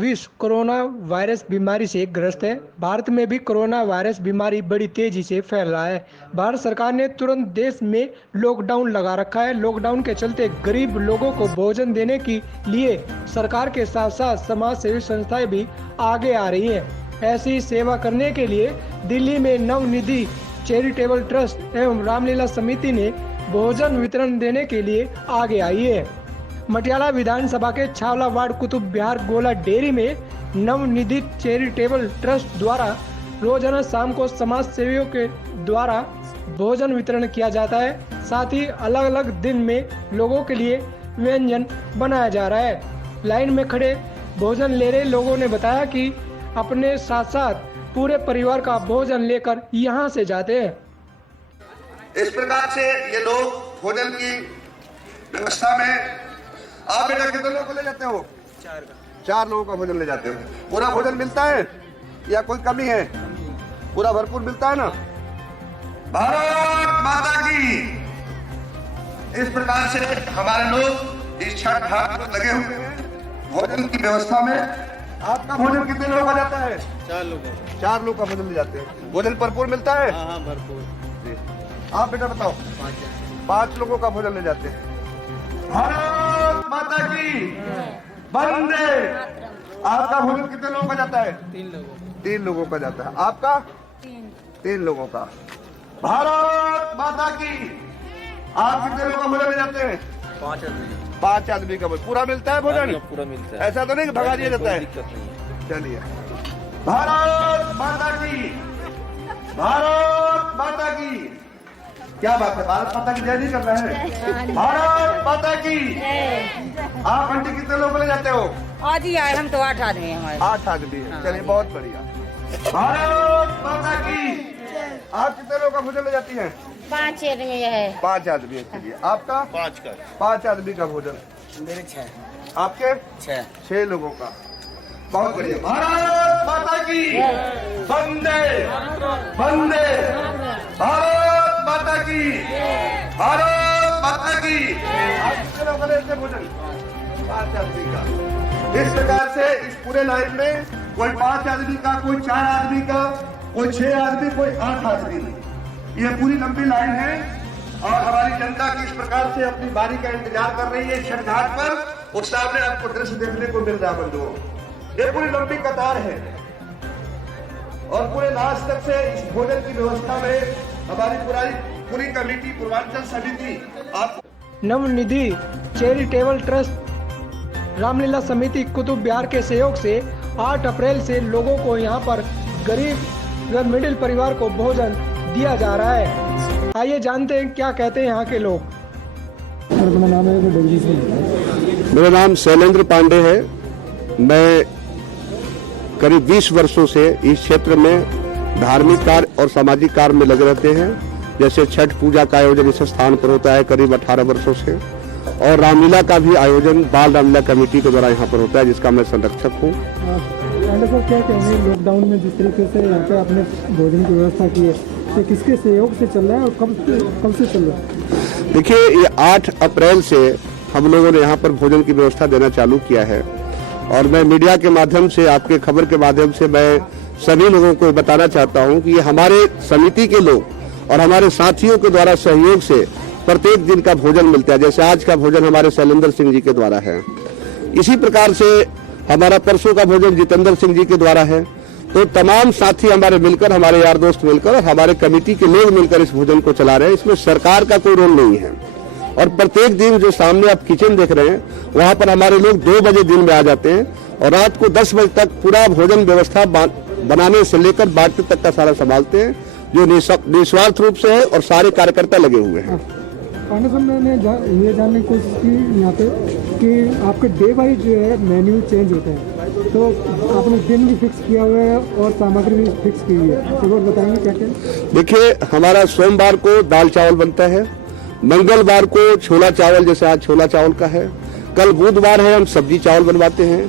विश्व corona virus बीमारी से ग्रस्त है। भारत में भी कोरोना वायरस बीमारी बड़ी तेजी से फैल रहा है। भारत सरकार ने तुरंत देश में लॉकडाउन लगा रखा है। लॉकडाउन के चलते गरीब लोगों को भोजन देने के लिए सरकार के साथ साथ समाज सेवी संस्थाएं भी आगे आ रही हैं। ऐसी सेवा करने के लिए दिल्ली में नवनिधि चैरिटेबल ट्रस्ट एवं रामलीला समिति ने भोजन वितरण देने के लिए आगे आई है। मटियाला विधानसभा के छावला वार्ड कुतुब बिहार गोला डेयरी में नवनिधि चैरिटेबल ट्रस्ट द्वारा रोजाना शाम को समाज सेवियों के द्वारा भोजन वितरण किया जाता है। साथ ही अलग अलग दिन में लोगों के लिए व्यंजन बनाया जा रहा है। लाइन में खड़े भोजन ले रहे लोगों ने बताया कि अपने साथ साथ पूरे परिवार का भोजन लेकर यहाँ से जाते हैं। इस प्रकार से ये लोग भोजन की व्यवस्था में, आप बेटा कितने लोगों को ले जाते हो? चार लोगों का भोजन ले जाते हो। पूरा भोजन मिलता है या कोई कमी है? पूरा भरपूर मिलता है ना? भारत माता की। इस प्रकार से हमारे लोग इस छठ घाट पर लगे हुए हैं भोजन की व्यवस्था में। आपका भोजन कितने लोगों का जाता है? 4 लोग। 4 लोग का भोजन ले जाते हैं। भोजन भरपूर मिलता है? हाँ भरपूर। आप बेटा बताओ। 5 लोगों का भोजन ले जाते हैं। भारत माता की वंदे। आपका भोजन कितने लोगों का जाता है? 3 लोगों का जाता है। आपका 3 लोगों का। भारत माता की। आप कितने लोगों का भोजन ले जाते हैं? 5 आदमी। 5 आदमी का भोजन पूरा मिलता है। भोजन पूरा मिलता है, ऐसा तो नहीं कि भगा दिया जाता है? चलिए, भारत माता की। भारत माता की। क्या बात है, भारत माता की जय नहीं कर रहे हैं? भारत माता की। आप आंटी कितने लोग ले जाते हो? आज ही आए हम तो 8 आदमी हैं हमारे। 8 आदमी है। चलिए बहुत बढ़िया। भारत माता की। आप कितने लोग का भोजन ले जाती हैं? 5 आदमी है। 5 आदमी है। चलिए, आपका? 5 आदमी का भोजन। मेरे 6। आपके? 6 लोगों का। बहुत बढ़िया। भारत माता की वंदे वंदे। भारत माता की। भारत माता की। आप कितने लोग लेते हैं भोजन? 5 आदमी का। इस प्रकार से इस पूरे लाइन में कोई 5 आदमी का, कोई 4 आदमी का, कोई 6 आदमी, कोई 8 आदमी। ये पूरी लंबी लाइन है और हमारी जनता की इस प्रकार से अपनी बारी का इंतजार कर रही है छठ घाट पर। उस सामने आपको दृश्य देखने को मिल रहा है बंधुओं। ये पूरी लंबी कतार है और पूरे लास्ट तक से इस भोजन की व्यवस्था में हमारी पूरी कमेटी, पूर्वांचल समिति आपको नवनिधि चैरिटेबल ट्रस्ट रामलीला समिति कुतुब बिहार के सहयोग से 8 अप्रैल से लोगों को यहाँ पर गरीब व मिडिल परिवार को भोजन दिया जा रहा है। आइए जानते हैं क्या कहते हैं यहाँ के लोग। मेरा नाम शैलेंद्र पांडे है। मैं करीब 20 वर्षों से इस क्षेत्र में धार्मिक कार्य और सामाजिक कार्य में लगे रहते हैं। जैसे छठ पूजा का आयोजन इस स्थान पर होता है करीब 18 वर्षों से, और रामलीला का भी आयोजन बाल रामलीला कमेटी के द्वारा यहाँ पर होता है, जिसका मैं संरक्षक हूँ। सर, क्या कहेंगे लॉकडाउन में जिस तरीके से यहाँ पे आपने भोजन की व्यवस्था की है, तो किसके सहयोग से चल रहा है और कब से चल रहा है? देखिए, ये 8 अप्रैल से हम लोगों ने यहाँ पर भोजन की व्यवस्था देना चालू किया है और मैं मीडिया के माध्यम से, आपके खबर के माध्यम से मैं सभी लोगों को बताना चाहता हूँ कि ये हमारे समिति के लोग और हमारे साथियों के द्वारा सहयोग से प्रत्येक दिन का भोजन मिलता है। जैसे आज का भोजन हमारे शैलेंद्र सिंह जी के द्वारा है, इसी प्रकार से हमारा परसों का भोजन जितेंद्र सिंह जी के द्वारा है। तो तमाम साथी हमारे मिलकर, हमारे यार दोस्त मिलकर और हमारे कमेटी के लोग मिलकर इस भोजन को चला रहे हैं। इसमें सरकार का कोई रोल नहीं है। और प्रत्येक दिन जो सामने आप किचन देख रहे हैं, वहां पर हमारे लोग 2 बजे दिन में आ जाते हैं और रात को 10 बजे तक पूरा भोजन व्यवस्था बनाने से लेकर बांटने तक का सारा संभालते हैं, जो निस्वार्थ रूप से है और सारे कार्यकर्ता लगे हुए हैं। पांडे साहब, मैंने ये जानने की कोशिश की यहाँ पे कि आपके डे वाइज जो है मेन्यू चेंज होता है, तो आपने दिन भी फिक्स किया हुआ है और सामग्री भी फिक्स की हुई है, तो वो बताएंगे क्या क्या? देखिए, हमारा सोमवार को दाल चावल बनता है, मंगलवार को छोला चावल, जैसे आज छोला चावल का है, कल बुधवार है हम सब्जी चावल बनवाते हैं,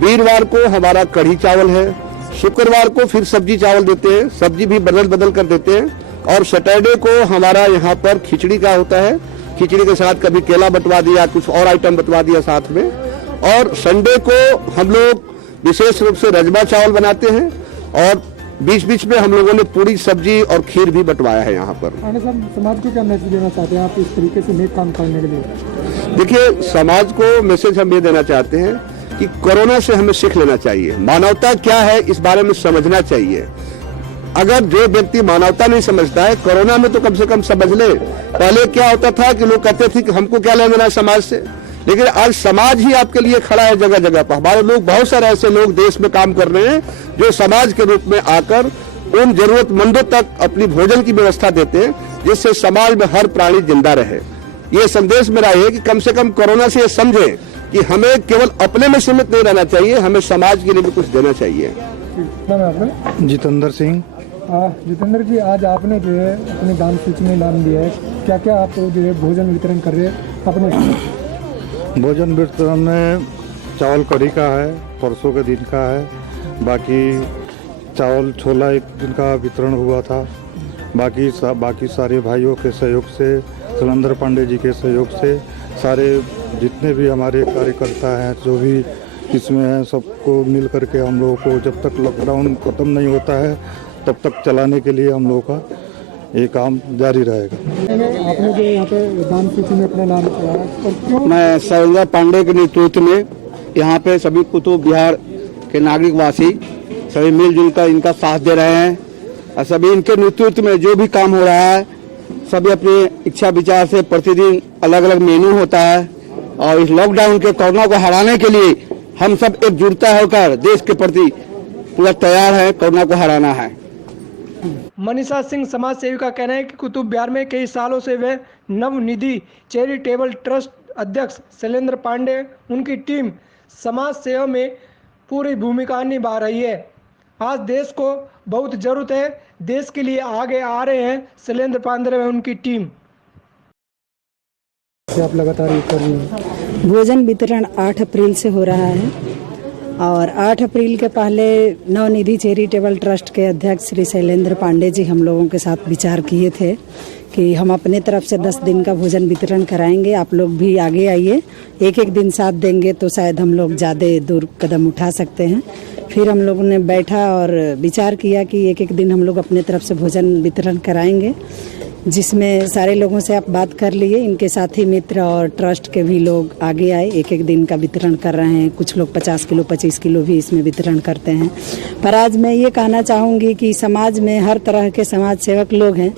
वीरवार को हमारा कढ़ी चावल है, शुक्रवार को फिर सब्जी चावल देते हैं, सब्जी भी बदल कर देते हैं, और सैटरडे को हमारा यहाँ पर खिचड़ी का होता है। खिचड़ी के साथ कभी केला बंटवा दिया, कुछ और आइटम बंटवा दिया साथ में। और संडे को हम लोग विशेष रूप से रजमा चावल बनाते हैं और बीच बीच में हम लोगों ने पूरी सब्जी और खीर भी बंटवाया है यहाँ पर। आने साहब, समाज को क्या मैसेज देना चाहते हैं आप इस तरीके से नेक काम करने के लिए? देखिए, समाज को मैसेज हम ये देना चाहते हैं कि कोरोना से हमें सीख लेना चाहिए, मानवता क्या है इस बारे में समझना चाहिए। अगर जो व्यक्ति मानवता नहीं समझता है, कोरोना में तो कम से कम समझ ले। पहले क्या होता था कि लोग कहते थे कि हमको क्या लेना देना समाज से, लेकिन आज समाज ही आपके लिए खड़ा है जगह जगह पर। हमारे लोग, बहुत सारे ऐसे लोग देश में काम कर रहे हैं जो समाज के रूप में आकर उन जरूरतमंदों तक अपनी भोजन की व्यवस्था देते हैं, जिससे समाज में हर प्राणी जिंदा रहे। ये संदेश मेरा है कि कम से कम कोरोना से ये समझें कि हमें केवल अपने में सीमित नहीं रहना चाहिए, हमें समाज के लिए भी कुछ देना चाहिए। नाम है आपका? जितेंद्र सिंह। जितेंद्र जी, आज आपने जो है अपने दान सूची में नाम दिया है, क्या क्या आप जो है भोजन वितरण कर रहे हैं अपने? भोजन वितरण में चावल कढ़ी का है, परसों के दिन का है, बाकी चावल छोला एक दिन का वितरण हुआ था। बाकी सारे भाइयों के सहयोग से, शैलेंद्र पांडे जी के सहयोग से, सारे जितने भी हमारे कार्यकर्ता हैं जो भी इसमें हैं, सबको मिल करके हम लोगों को जब तक लॉकडाउन खत्म नहीं होता है तब तक चलाने के लिए हम लोगों का ये काम जारी रहेगा। आपने जो यहाँ पे दान सूची में अपना नाम किया और क्यों? मैं शैलेंद्र पांडे के नेतृत्व में यहाँ पे सभी कुतुब बिहार के नागरिक वासी सभी मिलजुल कर इनका साथ दे रहे हैं और सभी इनके नेतृत्व में जो भी काम हो रहा है, सभी अपनी इच्छा विचार से प्रतिदिन अलग अलग मेनू होता है और इस लॉकडाउन के कोरोना को हराने के लिए हम सब एकजुटता होकर देश के प्रति पूरा तैयार है, कोरोना को हराना है। मनीषा सिंह समाज सेवी का कहना है कि कुतुब बिहार में कई सालों से वे नवनिधि चैरिटेबल ट्रस्ट अध्यक्ष शैलेंद्र पांडे, उनकी टीम समाज सेवा में पूरी भूमिका निभा रही है। आज देश को बहुत जरूरत है, देश के लिए आगे आ रहे हैं शैलेंद्र पांडे व उनकी टीम। आप लगातार ये कर रही हैं? भोजन वितरण 8 अप्रैल से हो रहा है और 8 अप्रैल के पहले नवनिधि चैरिटेबल ट्रस्ट के अध्यक्ष श्री शैलेंद्र पांडे जी हम लोगों के साथ विचार किए थे कि हम अपने तरफ से 10 दिन का भोजन वितरण कराएंगे, आप लोग भी आगे आइए, एक एक दिन साथ देंगे तो शायद हम लोग ज़्यादा दूर कदम उठा सकते हैं। फिर हम लोगों ने बैठा और विचार किया कि एक एक दिन हम लोग अपने तरफ से भोजन वितरण कराएंगे, जिसमें सारे लोगों से आप बात कर लिए, इनके साथी मित्र और ट्रस्ट के भी लोग आगे आए, एक एक दिन का वितरण कर रहे हैं। कुछ लोग 50 किलो 25 किलो भी इसमें वितरण करते हैं। पर आज मैं ये कहना चाहूँगी कि समाज में हर तरह के समाज सेवक लोग हैं,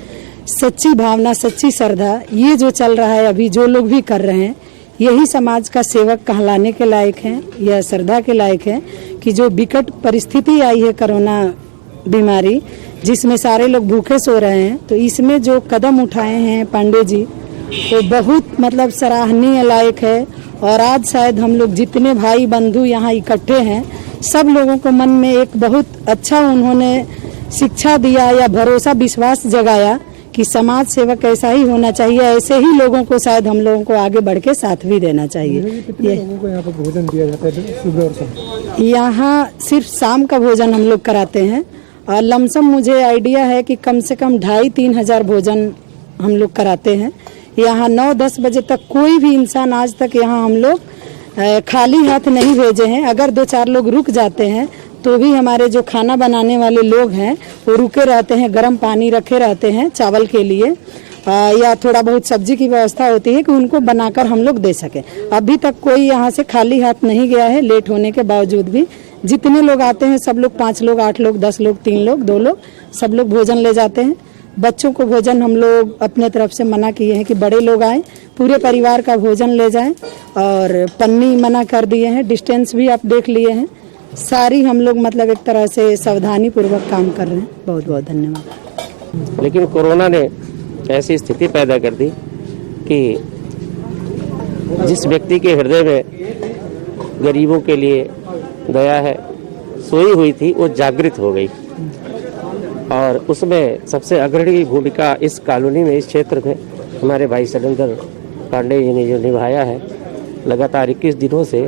सच्ची भावना, सच्ची श्रद्धा, ये जो चल रहा है अभी जो लोग भी कर रहे हैं, यही समाज का सेवक कहलाने के लायक हैं, यह श्रद्धा के लायक है कि जो विकट परिस्थिति आई है कोरोना बीमारी, जिसमें सारे लोग भूखे सो रहे हैं, तो इसमें जो कदम उठाए हैं पांडे जी वो बहुत मतलब सराहनीय लायक है। और आज शायद हम लोग जितने भाई बंधु यहाँ इकट्ठे हैं, सब लोगों को मन में एक बहुत अच्छा उन्होंने शिक्षा दिया या भरोसा विश्वास जगाया कि समाज सेवक ऐसा ही होना चाहिए, ऐसे ही लोगों को शायद हम लोगों को आगे बढ़ के साथ भी देना चाहिए। कितने लोगों को यहाँ पर भोजन दिया जाता है सुबह और शाम? यहाँ सिर्फ शाम का भोजन हम लोग कराते हैं और लमसम मुझे आइडिया है कि कम से कम 2,500-3 हज़ार भोजन हम लोग कराते हैं। यहाँ 9-10 बजे तक कोई भी इंसान आज तक यहाँ हम लोग खाली हाथ नहीं भेजे हैं। अगर 2-4 लोग रुक जाते हैं तो भी हमारे जो खाना बनाने वाले लोग हैं वो रुके रहते हैं, गर्म पानी रखे रहते हैं चावल के लिए या थोड़ा बहुत सब्जी की व्यवस्था होती है कि उनको बनाकर हम लोग दे सकें। अभी तक कोई यहाँ से खाली हाथ नहीं गया है, लेट होने के बावजूद भी। जितने लोग आते हैं सब लोग 5 लोग, 8 लोग, 10 लोग, 3 लोग, 2 लोग, सब लोग भोजन ले जाते हैं। बच्चों को भोजन हम लोग अपने तरफ से मना किए हैं कि बड़े लोग आए, पूरे परिवार का भोजन ले जाएं और पन्नी मना कर दिए हैं, डिस्टेंस भी आप देख लिए हैं। सारी हम लोग मतलब एक तरह से सावधानी पूर्वक काम कर रहे हैं। बहुत बहुत धन्यवाद। लेकिन कोरोना ने ऐसी स्थिति पैदा कर दी कि जिस व्यक्ति के हृदय में गरीबों के लिए दया है सोई हुई थी, वो जागृत हो गई और उसमें सबसे अग्रणी भूमिका इस कॉलोनी में, इस क्षेत्र में हमारे भाई शैलेंद्र पांडे जी ने जो निभाया है। लगातार 21 दिनों से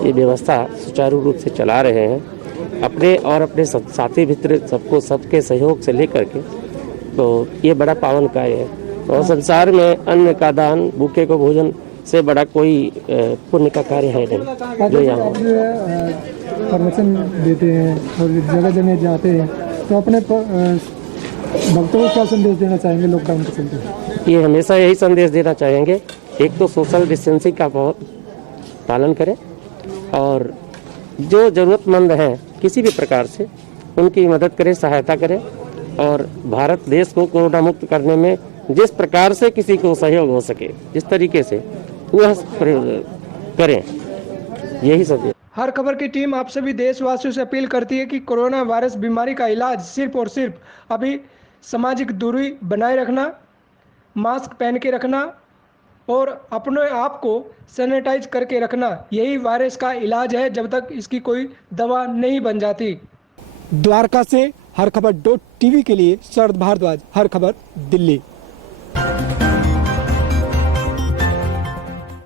ये व्यवस्था सुचारू रूप से चला रहे हैं, अपने और अपने साथी मित्र सबको, सबके सहयोग से लेकर के। तो ये बड़ा पावन कार्य है और संसार में अन्न का दान, भूखे को भोजन से बड़ा कोई पुण्य का कार्य है नहीं जो यहाँ। प्रवचन देते हैं और जगह जगह जाते हैं, तो अपने भक्तों को क्या संदेश देना चाहेंगे लॉकडाउन के चलते? ये हमेशा यही संदेश देना चाहेंगे, एक तो सोशल डिस्टेंसिंग का बहुत पालन करें और जो ज़रूरतमंद हैं किसी भी प्रकार से उनकी मदद करें, सहायता करें और भारत देश को कोरोना मुक्त करने में जिस प्रकार से किसी को सहयोग हो सके जिस तरीके से वह करें, यही सब। हर खबर की टीम आप सभी देशवासियों से अपील करती है कि कोरोना वायरस बीमारी का इलाज सिर्फ और सिर्फ अभी सामाजिक दूरी बनाए रखना, मास्क पहन के रखना और अपने आप को सैनिटाइज करके रखना, यही वायरस का इलाज है जब तक इसकी कोई दवा नहीं बन जाती। द्वारका से हर खबर .tv के लिए शरद भारद्वाज, हर खबर दिल्ली।